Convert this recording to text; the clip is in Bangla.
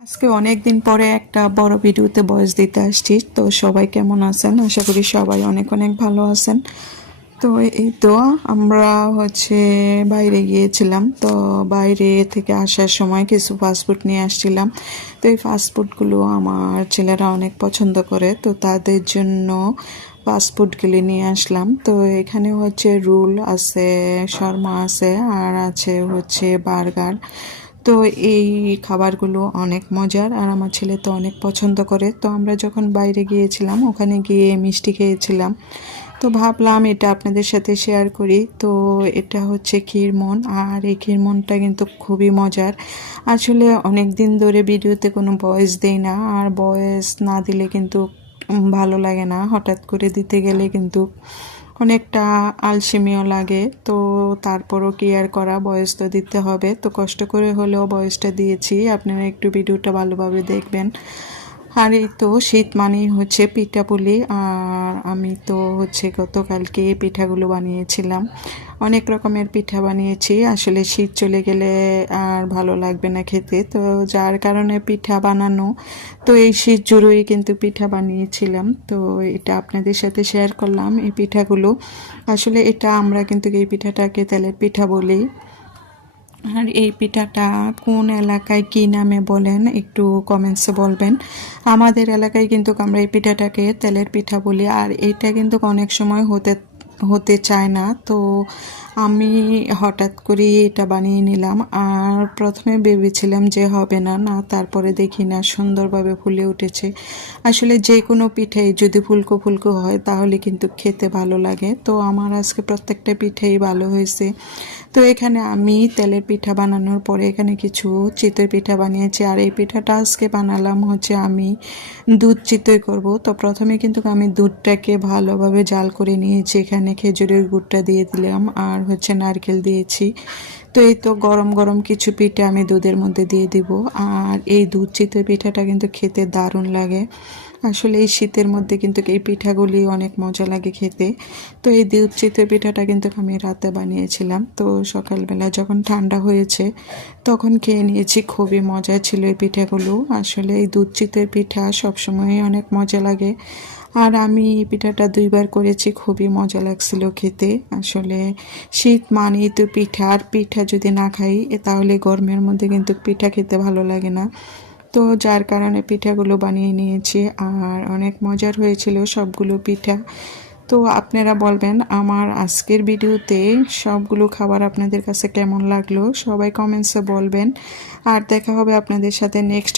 আজকে অনেক দিন পরে একটা বড় ভিডিওতে ভয়েস দিতে আসছি। তো সবাই কেমন আছেন? আশা করি সবাই অনেক অনেক ভালো আছেন। তো এই তো আমরা বাইরে গিয়েছিলাম। তো বাইরে থেকে আসার সময় কিছু ফাস্টফুড নিয়ে আসছিলাম। তো এই ফাস্টফুডগুলো আমার ছেলেরা অনেক পছন্দ করে, তো তাদের জন্য ফাস্টফুডগুলি নিয়ে আসলাম। তো এখানে রোল আছে, শর্মা আছে, আর আছে বার্গার। তো এই খাবারগুলো অনেক মজার আর আমার ছেলে তো অনেক পছন্দ করে। তো আমরা যখন বাইরে গিয়েছিলাম ওখানে গিয়ে মিষ্টি খেয়েছিলাম। তো ভাবলাম এটা আপনাদের সাথে শেয়ার করি। তো এটা হচ্ছে ক্ষীরমোহন, আর এই ক্ষীরমোহনটা কিন্তু খুবই মজার। আসলে অনেক দিন ধরে ভিডিওতে কোনো ভয়েস দেই না, আর ভয়েস না দিলে কিন্তু ভালো লাগে না। হঠাৎ করে দিতে গেলে কিন্তু অনেকটা আলসেমিও লাগে। তো তারপরও কি আর করা, বয়স তো দিতে হবে। তো কষ্ট করে হলেও বয়সটা দিয়েছি। আপনারা একটু ভিডিওটা ভালোভাবে দেখবেন। আর এই তো শীত মানেই পিঠাপুলি। আর আমি তো গতকালকে পিঠাগুলো বানিয়েছিলাম। অনেক রকমের পিঠা বানিয়েছি। আসলে শীত চলে গেলে আর ভালো লাগবে না খেতে, তো যার কারণে পিঠা বানানো। তো এই শীত জুড়েই কিন্তু পিঠা বানিয়েছিলাম। তো এটা আপনাদের সাথে শেয়ার করলাম এই পিঠাগুলো। আসলে এটা আমরা কিন্তু এই পিঠাটাকে তেলের পিঠা বলি। আর এই পিঠাটা কোন এলাকায় কী নামে বলেন একটু কমেন্টসে বলবেন। আমাদের এলাকায় কিন্তু আমরা এই পিঠাটাকে তেলের পিঠা বলি। আর এটা কিন্তু অনেক সময় হতে হতে চায় না। তো আমি হঠাৎ করে এটা বানিয়ে নিলাম। আর প্রথমে ভেবেছিলাম যে হবে না, তারপরে দেখি না সুন্দরভাবে ফুলে উঠেছে। আসলে যে কোনো পিঠাই যদি ফুলকো ফুলকো হয় তাহলে কিন্তু খেতে ভালো লাগে। তো আমার আজকে প্রত্যেকটা পিঠাই ভালো হয়েছে। তো এখানে আমি তেলের পিঠা বানানোর পরে এখানে কিছু চিতই পিঠা বানিয়েছি। আর এই পিঠাটা আজকে বানালাম আমি দুধ চিতই করব। তো প্রথমে কিন্তু আমি দুধটাকে ভালোভাবে জাল করে নিয়েছি। এখানে খেজুরের গুড়টা দিয়ে দিলাম, আর নারকেল দিয়েছি। তো এই তো গরম গরম কিছু পিঠা আমি দুধের মধ্যে দিয়ে দিব। আর এই দুধ চিতই পিঠাটা কিন্তু খেতে দারুণ লাগে। আসলে এই শীতের মধ্যে কিন্তু এই পিঠাগুলি অনেক মজা লাগে খেতে। তো এই দুধ চিতই পিঠাটা কিন্তু আমি রাতে বানিয়েছিলাম। তো সকালবেলা যখন ঠান্ডা হয়েছে তখন খেয়ে নিয়েছি। খুবই মজা ছিল এই পিঠাগুলো। আসলে এই দুধ চিতই পিঠা সবসময় অনেক মজা লাগে। আর আমি এই পিঠাটা 2বার করেছি, খুবই মজা লাগছিল খেতে। আসলে শীত মানেই তো পিঠা, আর পিঠা যদি না খাই তাহলে গরমের মধ্যে কিন্তু পিঠা খেতে ভালো লাগে না। তো যার কারণে পিঠাগুলো বানিয়ে নিয়েছি, আর অনেক মজার হয়েছিল সবগুলো পিঠা। তো আপনারা বলবেন আমার আজকের ভিডিওতে সবগুলো খাবার আপনাদের কাছে কেমন লাগলো, সবাই কমেন্টসে বলবেন। আর দেখা হবে আপনাদের সাথে নেক্সট